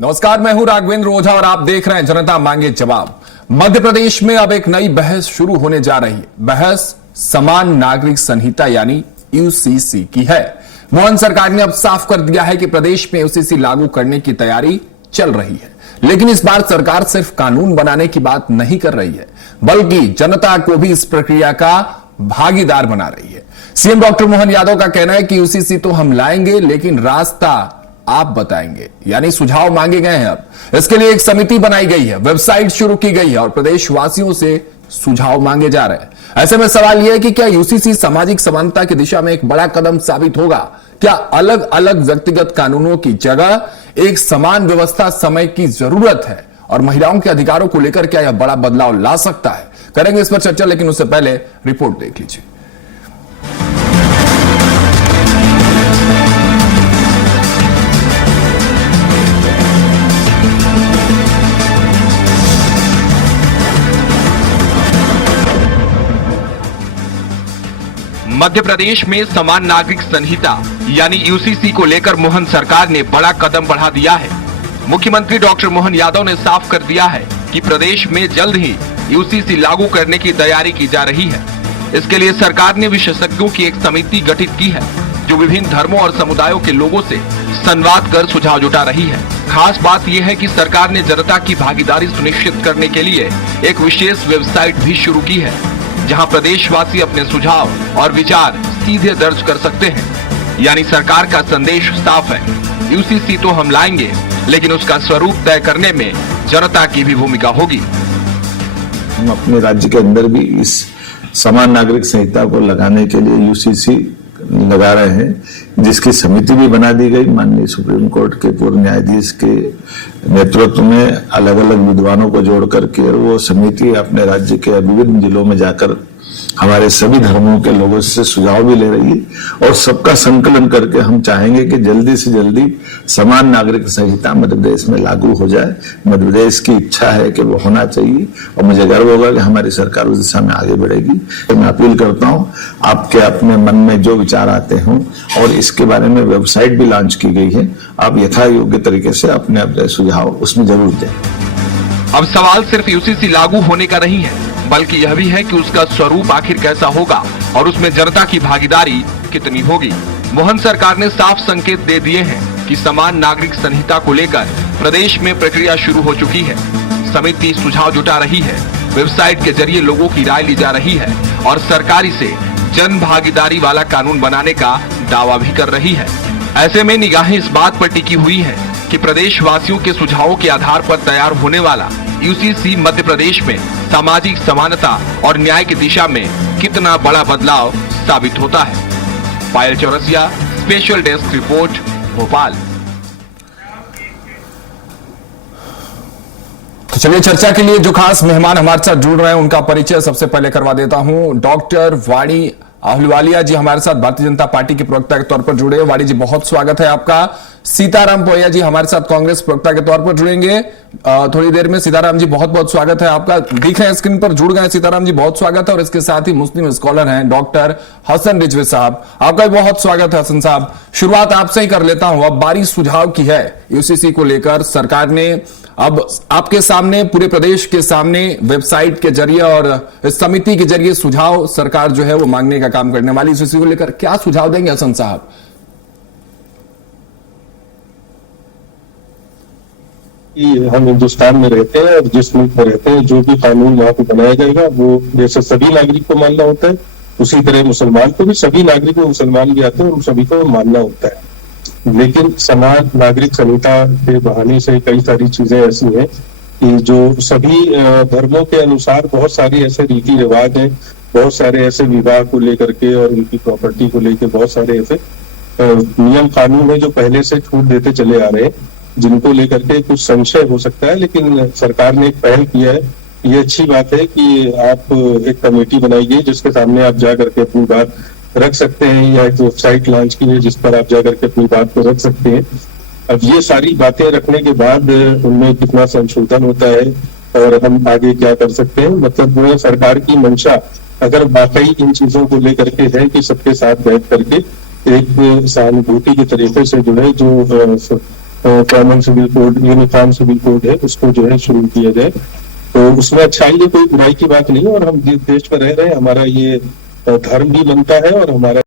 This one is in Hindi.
नमस्कार, मैं हूं राघवेंद्र ओझा और आप देख रहे हैं जनता मांगे जवाब। मध्य प्रदेश में अब एक नई बहस शुरू होने जा रही है। बहस समान नागरिक संहिता यानी यूसीसी की है। मोहन सरकार ने अब साफ कर दिया है कि प्रदेश में यूसीसी लागू करने की तैयारी चल रही है, लेकिन इस बार सरकार सिर्फ कानून बनाने की बात नहीं कर रही है, बल्कि जनता को भी इस प्रक्रिया का भागीदार बना रही है। सीएम डॉक्टर मोहन यादव का कहना है कि यूसीसी तो हम लाएंगे, लेकिन रास्ता आप बताएंगे, यानी सुझाव मांगे गए हैं। अब इसके लिए एक समिति बनाई गई है, वेबसाइट शुरू की गई है और प्रदेशवासियों से सुझाव मांगे जा रहे हैं। ऐसे में सवाल यह है कि क्या यूसीसी सामाजिक समानता की दिशा में एक बड़ा कदम साबित होगा? क्या अलग अलग व्यक्तिगत कानूनों की जगह एक समान व्यवस्था समय की जरूरत है? और महिलाओं के अधिकारों को लेकर क्या यह बड़ा बदलाव ला सकता है? करेंगे इस पर चर्चा, लेकिन उससे पहले रिपोर्ट देख लीजिए। मध्य प्रदेश में समान नागरिक संहिता यानी यूसीसी को लेकर मोहन सरकार ने बड़ा कदम बढ़ा दिया है। मुख्यमंत्री डॉक्टर मोहन यादव ने साफ कर दिया है कि प्रदेश में जल्द ही यूसीसी लागू करने की तैयारी की जा रही है। इसके लिए सरकार ने विशेषज्ञों की एक समिति गठित की है, जो विभिन्न धर्मों और समुदायों के लोगों से संवाद कर सुझाव जुटा रही है। खास बात यह है कि सरकार ने जनता की भागीदारी सुनिश्चित करने के लिए एक विशेष वेबसाइट भी शुरू की है, जहां प्रदेशवासी अपने सुझाव और विचार सीधे दर्ज कर सकते हैं। यानी सरकार का संदेश साफ है, यूसीसी तो हम लाएंगे, लेकिन उसका स्वरूप तय करने में जनता की भी भूमिका होगी। हम अपने राज्य के अंदर भी इस समान नागरिक संहिता को लगाने के लिए यूसीसी लगा रहे हैं, जिसकी समिति भी बना दी गई। माननीय सुप्रीम कोर्ट के पूर्व न्यायाधीश के नेतृत्व में अलग अलग विद्वानों को जोड़ करके वो समिति अपने राज्य के विभिन्न जिलों में जाकर हमारे सभी धर्मों के लोगों से सुझाव भी ले रही है और सबका संकलन करके हम चाहेंगे कि जल्दी से जल्दी समान नागरिक संहिता मध्य प्रदेश में लागू हो जाए। मध्य प्रदेश की इच्छा है कि वो होना चाहिए और मुझे गर्व होगा कि हमारी सरकार उस दिशा में आगे बढ़ेगी। तो मैं अपील करता हूँ, आपके अपने मन में जो विचार आते हों, और इसके बारे में वेबसाइट भी लॉन्च की गई है, आप यथा योग्य तरीके से अपने अपने सुझाव उसमें जरूर दें। अब सवाल सिर्फ यूसीसी लागू होने का नहीं है, बल्कि यह भी है कि उसका स्वरूप आखिर कैसा होगा और उसमें जनता की भागीदारी कितनी होगी। मोहन सरकार ने साफ संकेत दे दिए हैं कि समान नागरिक संहिता को लेकर प्रदेश में प्रक्रिया शुरू हो चुकी है। समिति सुझाव जुटा रही है, वेबसाइट के जरिए लोगों की राय ली जा रही है और सरकारी से जन भागीदारी वाला कानून बनाने का दावा भी कर रही है। ऐसे में निगाहें इस बात पर टिकी हुई है कि प्रदेश वासियों के सुझावों के आधार पर तैयार होने वाला यूसीसी मध्य प्रदेश में सामाजिक समानता और न्याय की दिशा में कितना बड़ा बदलाव साबित होता है। Payal Chaurasia, special desk report, Bhopal. तो चलिए, चर्चा के लिए जो खास मेहमान हमारे साथ जुड़ रहे हैं उनका परिचय सबसे पहले करवा देता हूं। डॉक्टर वाणी आहलूवालिया जी हमारे साथ भारतीय जनता पार्टी के प्रवक्ता के तौर पर जुड़े हैं। वाणी जी, बहुत स्वागत है आपका। सीताराम पोया जी हमारे साथ कांग्रेस प्रवक्ता के तौर पर जुड़ेंगे थोड़ी देर में। सीताराम जी, बहुत बहुत स्वागत है आपका। दिख रहे हैं स्क्रीन पर, जुड़ गए सीताराम जी, बहुत स्वागत है। और इसके साथ ही मुस्लिम स्कॉलर हैं डॉक्टर हसन रिजवी साहब, आपका भी बहुत स्वागत है हसन साहब। शुरुआत आपसे ही कर लेता हूं। अब बारी सुझाव की है यूसीसी को लेकर। सरकार ने अब आपके सामने, पूरे प्रदेश के सामने वेबसाइट के जरिए और इस समिति के जरिए सुझाव सरकार जो है वो मांगने का काम करने वाली। यूसीसी को लेकर क्या सुझाव देंगे हसन साहब? हम हिंदुस्तान में रहते हैं और जिस मुल्क में रहते हैं, जो भी कानून वहां पे बनाया जाएगा वो जैसे सभी नागरिक को मानना होता है, उसी तरह मुसलमान को भी, सभी नागरिक में मुसलमान भी आते हैं, उन सभी को मानना होता है। लेकिन समान नागरिक संहिता के बहाने से कई सारी चीजें ऐसी हैं कि जो सभी धर्मों के अनुसार बहुत सारी ऐसे रीति रिवाज हैं, बहुत सारे ऐसे विवाह को लेकर के और उनकी प्रॉपर्टी को लेकर बहुत सारे ऐसे नियम कानून है जो पहले से छूट देते चले आ रहे हैं, जिनको लेकर के कुछ संशय हो सकता है। लेकिन सरकार ने एक पहल किया है, ये अच्छी बात है कि आप एक कमेटी बनाई गई जिसके सामने आप जा करके अपनी बात रख सकते हैं, या एक वेबसाइट लॉन्च की है जिस पर आप जा करके अपनी बात को रख सकते हैं। अब ये सारी बातें रखने के बाद उनमें कितना संशोधन होता है और हम आगे क्या कर सकते हैं, मतलब वो सरकार की मंशा अगर वाकई इन चीजों को लेकर के है कि सबके साथ बैठ करके एक सहानुभूति के तरीके से जो है, जो common civil code, uniform civil code है, उसको जो है शुरू किया जाए। तो उसमें अच्छाई है, कोई बुराई की बात नहीं है। और हम जिस देश में रह रहे हैं, हमारा ये धर्म भी बनता है और हमारा